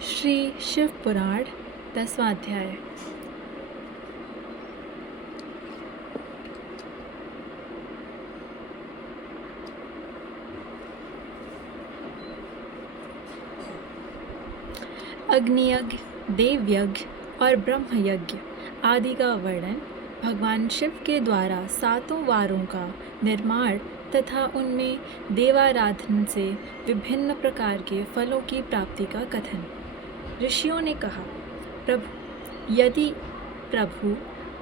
श्री शिव पुराण 10वां अध्याय। अग्नि यज्ञ, देव यज्ञ और ब्रह्म यज्ञ आदि का वर्णन भगवान शिव के द्वारा 7 वारों का निर्माण तथा उनमें देवाराधन से विभिन्न प्रकार के फलों की प्राप्ति का कथन। ऋषियों ने कहा, यदि प्रभु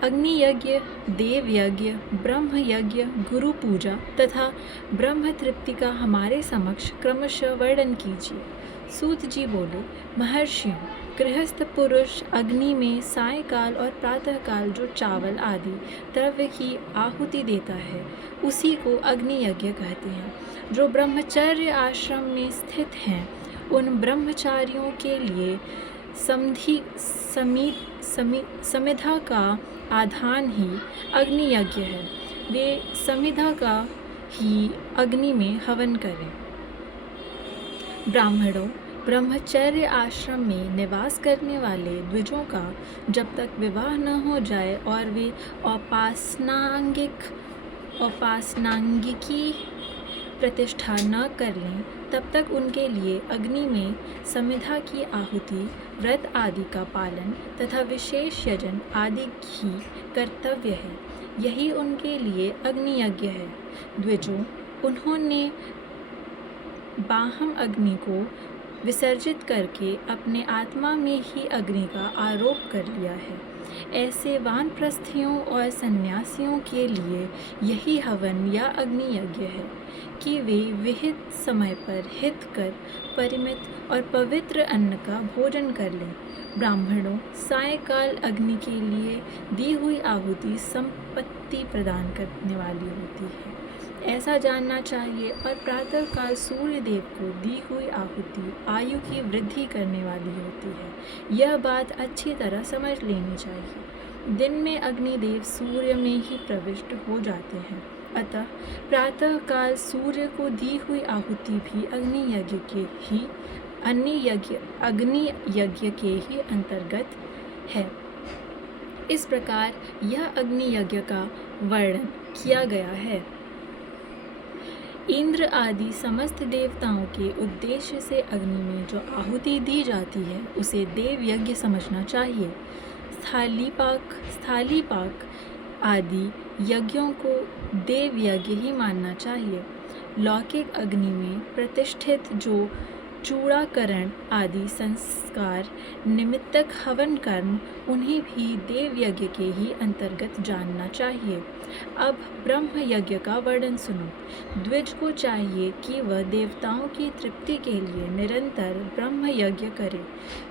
अग्नि यज्ञ, देव यज्ञ, ब्रह्म यज्ञ, गुरु पूजा तथा ब्रह्म तृप्ति का हमारे समक्ष क्रमशः वर्णन कीजिए। सूत जी बोले, महर्षियों, गृहस्थ पुरुष अग्नि में सायंकाल और प्रातःकाल जो चावल आदि द्रव्य की आहुति देता है उसी को अग्नि यज्ञ कहते हैं। जो ब्रह्मचर्य आश्रम में स्थित हैं उन ब्रह्मचारियों के लिए समिधा का आधान ही अग्नि यज्ञ है। वे समिधा का ही अग्नि में हवन करें। ब्राह्मणों, ब्रह्मचर्य आश्रम में निवास करने वाले द्विजों का जब तक विवाह न हो जाए और वे औपासनांगिकी प्रतिष्ठा न कर लें तब तक उनके लिए अग्नि में समिधा की आहुति, व्रत आदि का पालन तथा विशेष यजन आदि ही कर्तव्य है। यही उनके लिए अग्नि यज्ञ है। द्विजों, उन्होंने बाह्य अग्नि को विसर्जित करके अपने आत्मा में ही अग्नि का आरोप कर लिया है। ऐसे वानप्रस्थियों और सन्यासियों के लिए यही हवन या अग्नि यज्ञ है कि वे विहित समय पर हित कर परिमित और पवित्र अन्न का भोजन कर लें। ब्राह्मणों, सायंकाल अग्नि के लिए दी हुई आहुति संपत्ति प्रदान करने वाली होती है, ऐसा जानना चाहिए, और प्रातःकाल सूर्य देव को दी हुई आहुति आयु की वृद्धि करने वाली होती है। यह बात अच्छी तरह समझ लेनी चाहिए। दिन में अग्निदेव सूर्य में ही प्रविष्ट हो जाते हैं, अतः प्रातःकाल सूर्य को दी हुई आहुति भी अग्नि यज्ञ के ही अंतर्गत है। इस प्रकार यह अग्नि यज्ञ का वर्णन किया गया है। इंद्र आदि समस्त देवताओं के उद्देश्य से अग्नि में जो आहुति दी जाती है उसे देव यज्ञ समझना चाहिए। स्थालीपाक आदि यज्ञों को देव यज्ञ ही मानना चाहिए। लौकिक अग्नि में प्रतिष्ठित जो चूड़ाकरण आदि संस्कार निमित्तक हवन कर्म उन्हें भी देव यज्ञ के ही अंतर्गत जानना चाहिए। अब ब्रह्म यज्ञ का वर्णन सुनो। द्विज को चाहिए कि वह देवताओं की तृप्ति के लिए निरंतर ब्रह्म यज्ञ करे।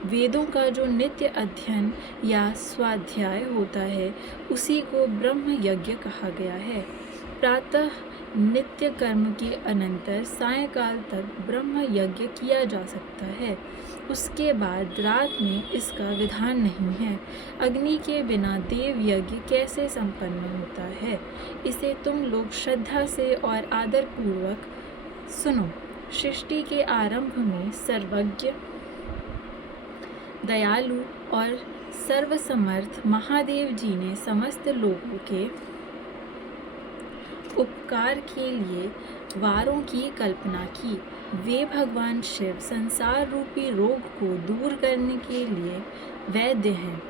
वेदों का जो नित्य अध्ययन या स्वाध्याय होता है उसी को ब्रह्म यज्ञ कहा गया है। प्रातः नित्य कर्म के अनंतर सायंकाल तक ब्रह्म यज्ञ किया जा सकता है। उसके बाद रात में इसका विधान नहीं है। अग्नि के बिना देव यज्ञ कैसे संपन्न होता है, इसे तुम लोग श्रद्धा से और आदर पूर्वक सुनो। सृष्टि के आरंभ में सर्वज्ञ, दयालु और सर्वसमर्थ महादेव जी ने समस्त लोगों के उपकार के लिए वारों की कल्पना की। वे भगवान शिव संसार रूपी रोग को दूर करने के लिए वैद्य हैं,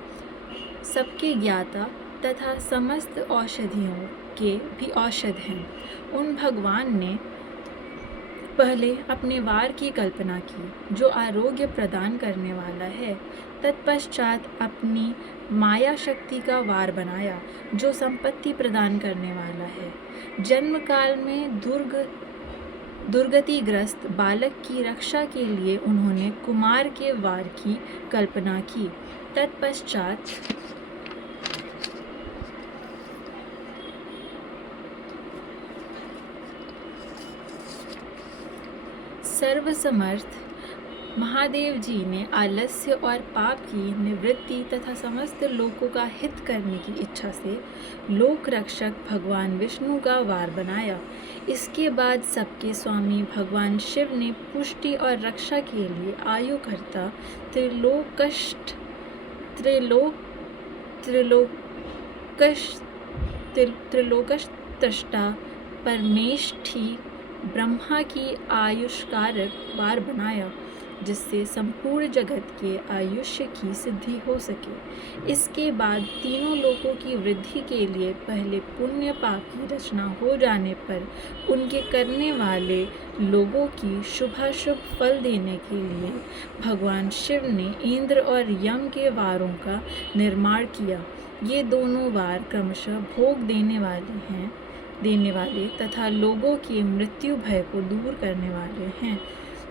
सबके ज्ञाता तथा समस्त औषधियों के भी औषध हैं। उन भगवान ने पहले अपने वार की कल्पना की जो आरोग्य प्रदान करने वाला है। तत्पश्चात अपनी माया शक्ति का वार बनाया जो संपत्ति प्रदान करने वाला है। जन्म काल में दुर्गतिग्रस्त बालक की रक्षा के लिए उन्होंने कुमार के वार की कल्पना की। तत्पश्चात सर्वसमर्थ महादेव जी ने आलस्य और पाप की निवृत्ति तथा समस्त लोकों का हित करने की इच्छा से लोक रक्षक भगवान विष्णु का वार बनाया। इसके बाद सबके स्वामी भगवान शिव ने पुष्टि और रक्षा के लिए आयुकर्ता त्रिलोकष्ट त्रिलोक त्रिलोकश त्रिलोकष्टष्टा परमेष्ठी ब्रह्मा की आयुष्कारक वार बनाया, जिससे संपूर्ण जगत के आयुष्य की सिद्धि हो सके। इसके बाद तीनों लोकों की वृद्धि के लिए पहले पुण्य पाप की रचना हो जाने पर उनके करने वाले लोगों की शुभाशुभ फल देने के लिए भगवान शिव ने इंद्र और यम के वारों का निर्माण किया। ये दोनों वार क्रमशः भोग देने वाले तथा लोगों के मृत्यु भय को दूर करने वाले हैं।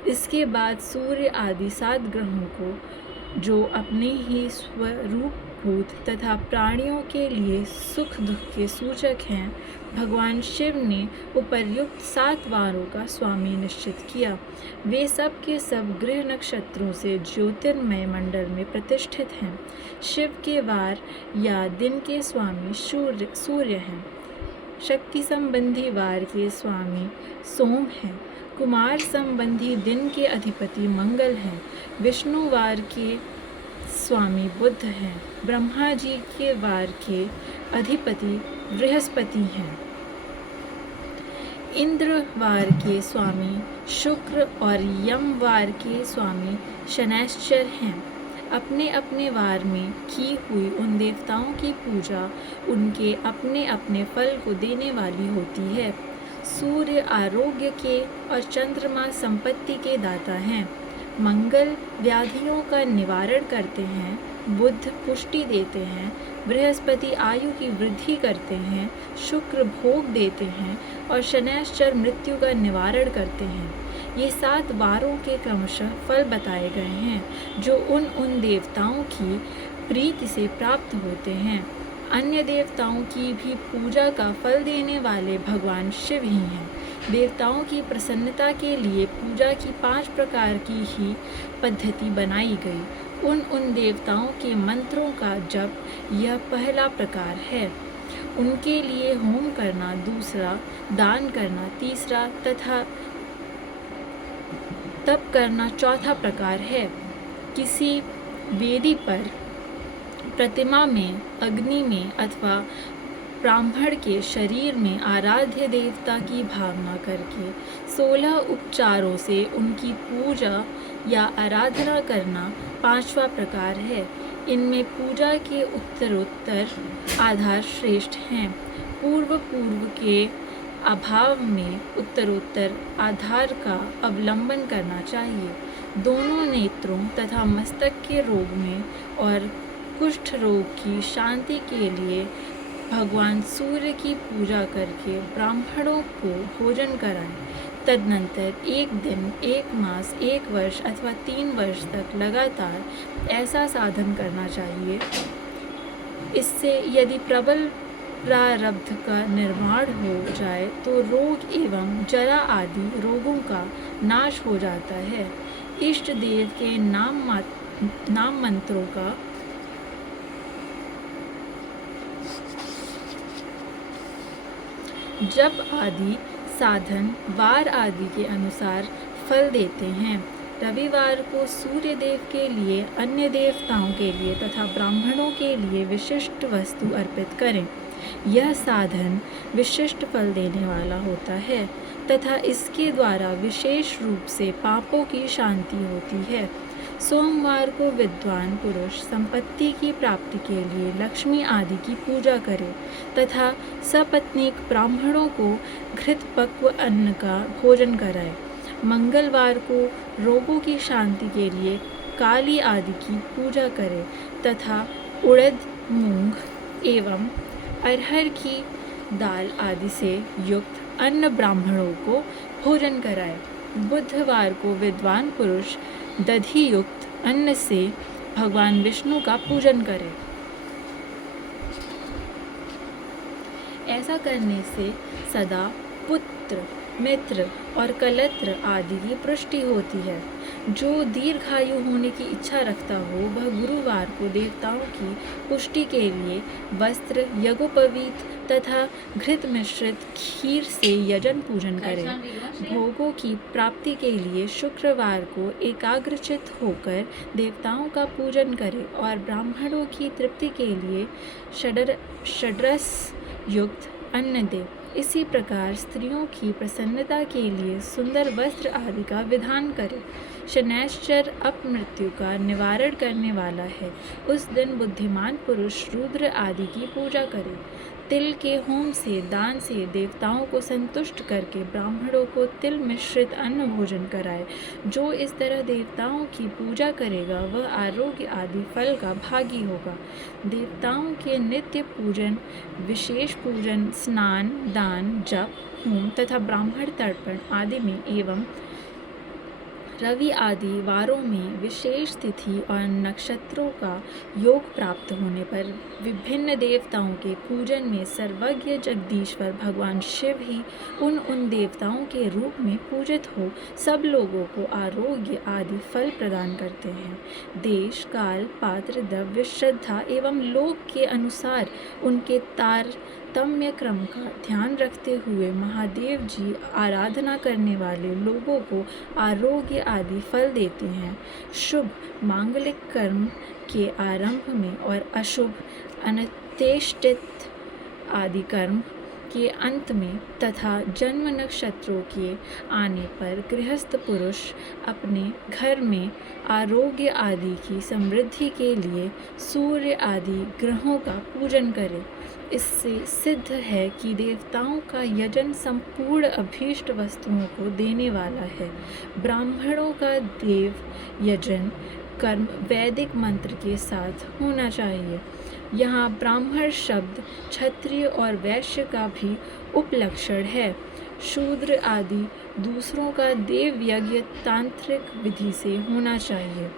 इसके बाद सूर्य आदि 7 ग्रहों को, जो अपने ही स्वरूपभूत तथा प्राणियों के लिए सुख दुख के सूचक हैं, भगवान शिव ने उपर्युक्त 7 वारों का स्वामी निश्चित किया। वे सब के सब ग्रह नक्षत्रों से ज्योतिर्मय मंडल में प्रतिष्ठित हैं। शिव के वार या दिन के स्वामी सूर्य हैं। शक्ति संबंधी वार के स्वामी सोम हैं। कुमार संबंधी दिन के अधिपति मंगल हैं। विष्णु वार के स्वामी बुध हैं। ब्रह्मा जी के वार के अधिपति बृहस्पति हैं। इंद्र वार के स्वामी शुक्र और यम वार के स्वामी शनैश्चर हैं। अपने अपने वार में की हुई उन देवताओं की पूजा उनके अपने अपने फल को देने वाली होती है। सूर्य आरोग्य के और चंद्रमा संपत्ति के दाता हैं। मंगल व्याधियों का निवारण करते हैं। बुध पुष्टि देते हैं। बृहस्पति आयु की वृद्धि करते हैं। शुक्र भोग देते हैं और शनैश्चर मृत्यु का निवारण करते हैं। ये 7 वारों के क्रमशः फल बताए गए हैं, जो उन देवताओं की प्रीति से प्राप्त होते हैं। अन्य देवताओं की भी पूजा का फल देने वाले भगवान शिव ही हैं। देवताओं की प्रसन्नता के लिए पूजा की 5 प्रकार की ही पद्धति बनाई गई। उन देवताओं के मंत्रों का जप यह पहला प्रकार है। उनके लिए होम करना दूसरा, दान करना तीसरा तथा तप करना चौथा प्रकार है। किसी वेदी पर, प्रतिमा में, अग्नि में अथवा ब्राह्मण के शरीर में आराध्य देवता की भावना करके 16 उपचारों से उनकी पूजा या आराधना करना 5वां प्रकार है। इनमें पूजा के उत्तरोत्तर आधार श्रेष्ठ हैं। पूर्व के अभाव में उत्तरोत्तर आधार का अवलंबन करना चाहिए। दोनों नेत्रों तथा मस्तक के रोग में और कुष्ठ रोग की शांति के लिए भगवान सूर्य की पूजा करके ब्राह्मणों को भोजन कराएं। तदनंतर 1 दिन, 1 मास, 1 वर्ष अथवा 3 वर्ष तक लगातार ऐसा साधन करना चाहिए। इससे यदि प्रबल प्रारब्ध का निर्माण हो जाए तो रोग एवं जरा आदि रोगों का नाश हो जाता है। इष्ट देव के नाम मंत्रों का जप आदि साधन वार आदि के अनुसार फल देते हैं। रविवार को सूर्य देव के लिए, अन्य देवताओं के लिए तथा ब्राह्मणों के लिए विशिष्ट वस्तु अर्पित करें। यह साधन विशिष्ट फल देने वाला होता है तथा इसके द्वारा विशेष रूप से पापों की शांति होती है। सोमवार को विद्वान पुरुष संपत्ति की प्राप्ति के लिए लक्ष्मी आदि की पूजा करे तथा सपत्नीक ब्राह्मणों को घृतपक्व अन्न का भोजन कराए। मंगलवार को रोगों की शांति के लिए काली आदि की पूजा करे तथा उड़द, मूंग एवं अरहर की दाल आदि से युक्त अन्न ब्राह्मणों को भोजन कराए। बुधवार को विद्वान पुरुष दधि युक्त अन्न से भगवान विष्णु का पूजन करें। ऐसा करने से सदा पुत्र, मित्र और कलत्र आदि की पुष्टि होती है। जो दीर्घायु होने की इच्छा रखता हो वह गुरुवार को देवताओं की पुष्टि के लिए वस्त्र, यज्ञोपवीत तथा घृत मिश्रित खीर से यजन पूजन करे। भोगों की प्राप्ति के लिए शुक्रवार को एकाग्रचित होकर देवताओं का पूजन करे और ब्राह्मणों की तृप्ति के लिए षड्रस युक्त अन्न दे। इसी प्रकार स्त्रियों की प्रसन्नता के लिए सुंदर वस्त्र आदि का विधान करे। शनैश्चर अपमृत्यु का निवारण करने वाला है। उस दिन बुद्धिमान पुरुष रुद्र आदि की पूजा करे। तिल के होम से, दान से देवताओं को संतुष्ट करके ब्राह्मणों को तिल मिश्रित अन्न भोजन कराए। जो इस तरह देवताओं की पूजा करेगा वह आरोग्य आदि फल का भागी होगा। देवताओं के नित्य पूजन, विशेष पूजन, स्नान, दान, जप, होम तथा ब्राह्मण तर्पण आदि में एवं रवि आदि वारों में विशेष तिथि और नक्षत्रों का योग प्राप्त होने पर विभिन्न देवताओं के पूजन में सर्वज्ञ जगदीश्वर भगवान शिव ही उन देवताओं के रूप में पूजित हो सब लोगों को आरोग्य आदि फल प्रदान करते हैं। देश, काल, पात्र, द्रव्य, श्रद्धा एवं लोक के अनुसार उनके तारतम्य क्रम का ध्यान रखते हुए महादेव जी आराधना करने वाले लोगों को आरोग्य आदि फल देते हैं। शुभ मांगलिक कर्म के आरंभ में और अशुभ अनतेष्टित आदि कर्म के अंत में तथा जन्म नक्षत्रों के आने पर गृहस्थ पुरुष अपने घर में आरोग्य आदि की समृद्धि के लिए सूर्य आदि ग्रहों का पूजन करे। इससे सिद्ध है कि देवताओं का यजन संपूर्ण अभीष्ट वस्तुओं को देने वाला है। ब्राह्मणों का देव यजन कर्म वैदिक मंत्र के साथ होना चाहिए। यहाँ ब्राह्मण शब्द क्षत्रिय और वैश्य का भी उपलक्षण है। शूद्र आदि दूसरों का देव यज्ञ तांत्रिक विधि से होना चाहिए।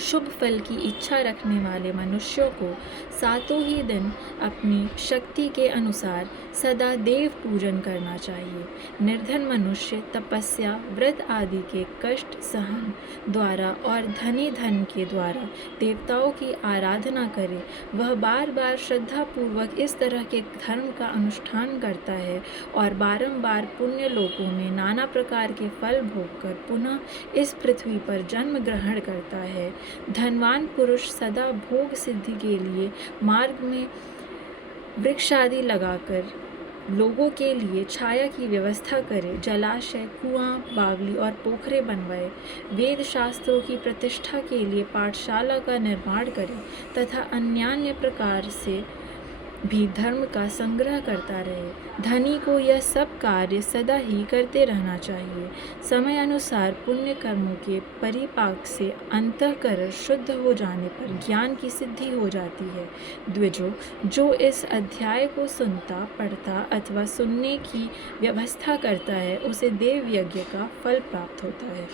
शुभ फल की इच्छा रखने वाले मनुष्यों को सातों ही दिन अपनी शक्ति के अनुसार सदा देव पूजन करना चाहिए। निर्धन मनुष्य तपस्या, व्रत आदि के कष्ट सहन द्वारा और धनी धन के द्वारा देवताओं की आराधना करे। वह बार बार श्रद्धापूर्वक इस तरह के धर्म का अनुष्ठान करता है और बारंबार पुण्य लोकों में नाना प्रकार के फल भोगकर पुनः इस पृथ्वी पर जन्म ग्रहण करता है। धनवान पुरुष सदा भोग सिद्धि के लिए मार्ग में वृक्ष आदि लगाकर लोगों के लिए छाया की व्यवस्था करे। जलाशय, कुआं, बावली और पोखरे बनवाए। वेद शास्त्रों की प्रतिष्ठा के लिए पाठशाला का निर्माण करे तथा अन्यान्य प्रकार से भी धर्म का संग्रह करता रहे। धनी को यह सब कार्य सदा ही करते रहना चाहिए। समय अनुसार पुण्य कर्मों के परिपाक से अंतःकरण शुद्ध हो जाने पर ज्ञान की सिद्धि हो जाती है। द्विजो, जो इस अध्याय को सुनता, पढ़ता अथवा सुनने की व्यवस्था करता है उसे देव यज्ञ का फल प्राप्त होता है।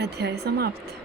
अध्याय समाप्त।